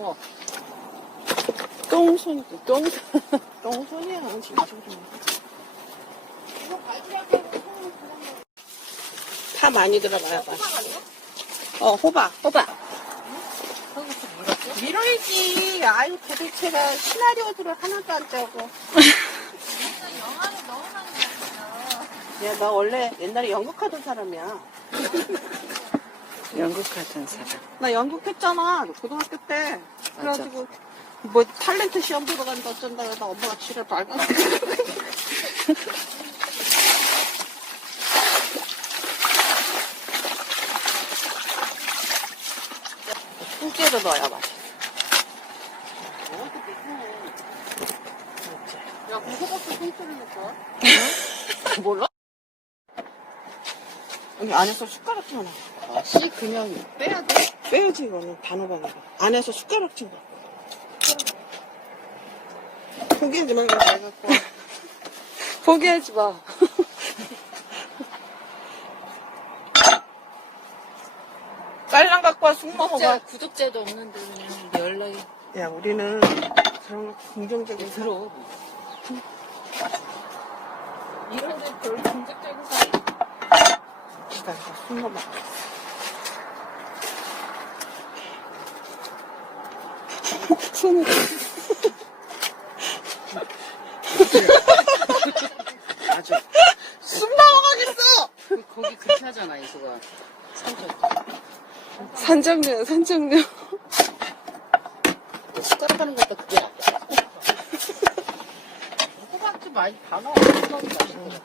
우와. 똥손, 똥손이야, 진짜. 파 많이 들어가야 봐. 호박. 밀어야지. 아유, 도대체가 시나리오들을 하나도 안 짜고. 영화를 너무 많이 봤어요. 야, 나 원래 옛날에 연극하던 사람이야. 연극하던 사람. 나 연극했잖아, 고등학교 때. 그래가지고, 뭐, 탤런트 시험 보러 간다 어쩐다 그러다 엄마가 지를 발견. 통째로 넣어야 맛있어. 야, 그럼 호박도 통째로 넣을까? 몰라? 여기 안에서 숟가락질 나. 씨 그냥 빼야 돼. 빼야지, 이거는 단호박이고. 안에서 숟가락질 나. 포기하지 말고 잘 갖고 와. 포기하지 마. 쌀랑 갖고 와, 쑥 먹어봐. 구독자도 없는데 그냥 연락이. 야, 우리는 그런 거 긍정적인 들어. 이런데 별로 긍정적인 사람. 기다려, 쑥 먹어. 손으로. 아주. 쑥 먹어가겠어! 거기 그렇게 하잖아, 이수가. 산정녀, 산정녀. 숟가락 하는 것도 그게 낫다. 호박도 많이 다 넣어. 호박이 맛있더라.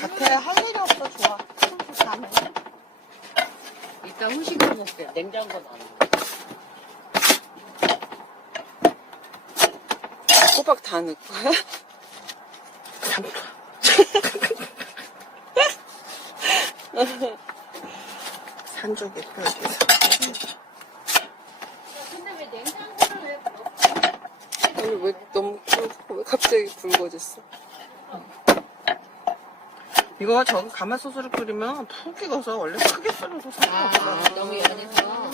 겉에 할 일이 없어, 좋아. 일단 후식으로 먹게. 냉장고는 안 해. 호박 다 넣을 거야? 산적에 뼈에서. 근데 왜 냉장고를 왜 넣어? 오늘 왜 너무 왜 갑자기 붉어졌어? 이거 저기 가마솥으로 끓이면 푹 익어서 원래 크게 썰어도 상관없어. 너무 연해서.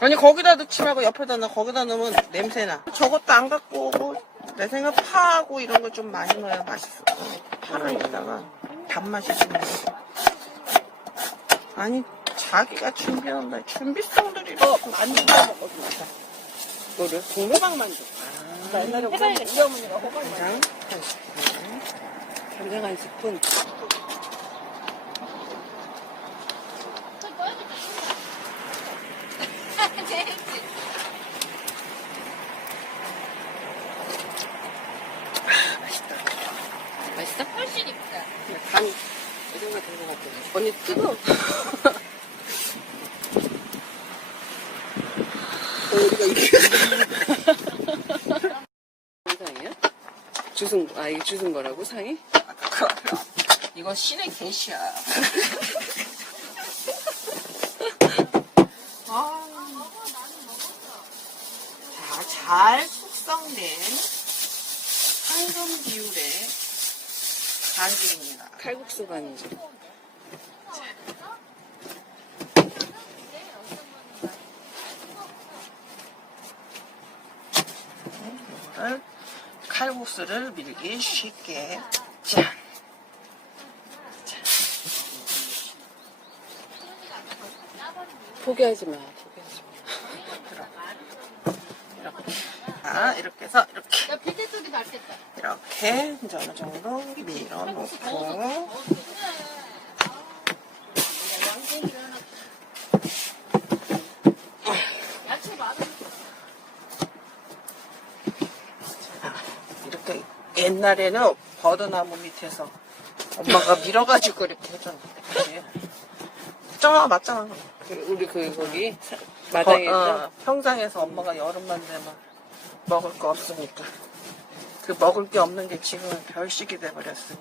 아니, 거기다 넣지 말고 옆에다 넣어. 거기다 넣으면 냄새나. 저것도 안 갖고 오고, 내 생각 파하고 이런 거 좀 많이 넣어야 맛있어. 파를 여기다가 단맛이 좀 나고. 아니, 자기가 준비한다. 준비성들이. 만두 먹어도 좋다. 뭐를? 호박 만두. 나 옛날에 우리 어머니가 호박 만두. 간장 한 스푼. 간장 한 스푼. 맛있어? 훨씬 이쁘다. 간, 이런 거 된 것 같아. 언니 뜨거워. 우리가 이렇게. 상이야? 주순, 이게 주순 거라고, 상이? 이거 신의 계시야. 자, 잘 숙성된 황금 비율의 간장입니다. 칼국수 간장. 이거를 칼국수를 밀기 쉽게. 짠. 포기하지 마, 포기하지 마. 자, 이렇게 해서 이렇게. 야, 비대 쪽이 낫겠다. 이렇게 이제 어느 정도 밀어놓고. 야채 많아. 이렇게 옛날에는 버드나무 밑에서 엄마가 밀어가지고 이렇게 해줬는데. 맞잖아, 맞잖아. 우리 거기 마당에서 평상에서 엄마가 여름만 되면 먹을 거 없으니까. 그 먹을 게 없는 게 지금은 별식이 돼버렸으니.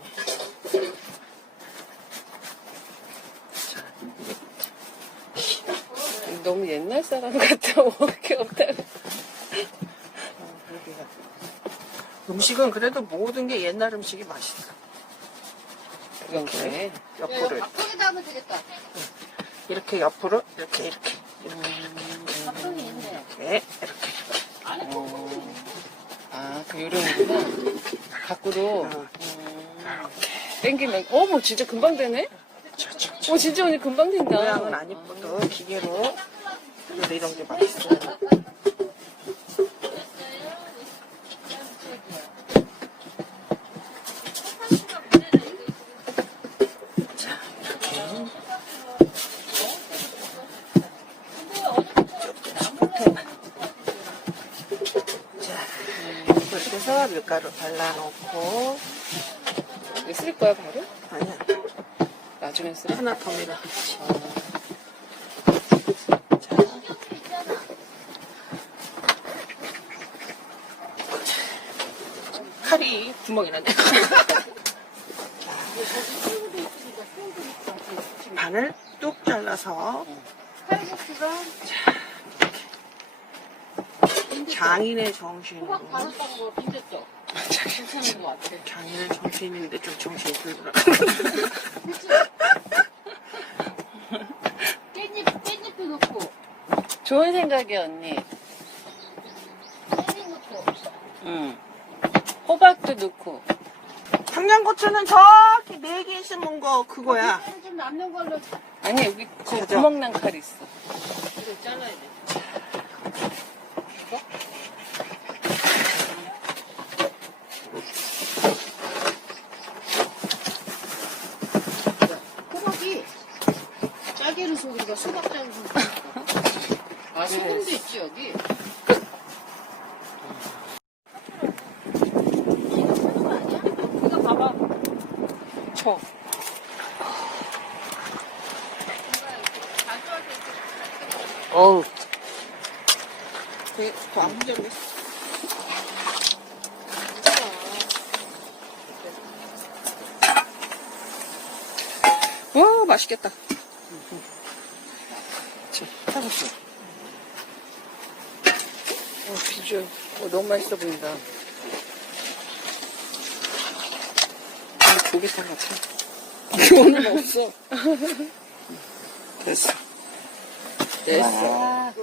너무 옛날 사람 같아. 먹을 게 없다고. 여기가 음식은 그래도 모든 게 옛날 음식이 맛있어. 그건 그래. 옆으로 밥통에다 하면 되겠다. 이렇게 옆으로 이렇게 밥통이 있네. 이렇게 아, 그 요령이구나. 밖으로. 어. 땡기면, 뭐 진짜 금방 되네? 진짜 언니 금방 된다. 모양은 안 이뻐도 기계로 그래도 이런 게 맛있어. 자 이렇게 자 이렇게 해서 밀가루 발라놓고 이거 쓸 거야, 바로? 아니야 나중에 쓸 하나 더 밀어. 칼이 구멍이 나네. 반을 뚝 잘라서 칼국수가 장인의 정신으로 호박 바삭한 거 빈댔죠? 괜찮은 것 같아. 장인의 정신인데 좀 정신이 들더라. 깻잎도 넣고, 좋은 생각이야, 언니. 깻잎 넣고. 응. 호박도 넣고. 청양고추는 저기 4개 심은 거 그거야. 좀 남는 걸로 아니, 여기 그 맞아. 구멍 난 칼이 있어. 이거 잘라야 돼. 호박이 짜게르 소리가 수박 짜게르 소리. 아, 소금도 있지, 여기. 이거 봐봐. 쳐. 어우, 더안 문제겠어. 와 맛있겠다. 자, 타봤어. 비주얼. 너무 맛있어 보인다. 고기탕 같아. 이거는 없어. 됐어. 됐어.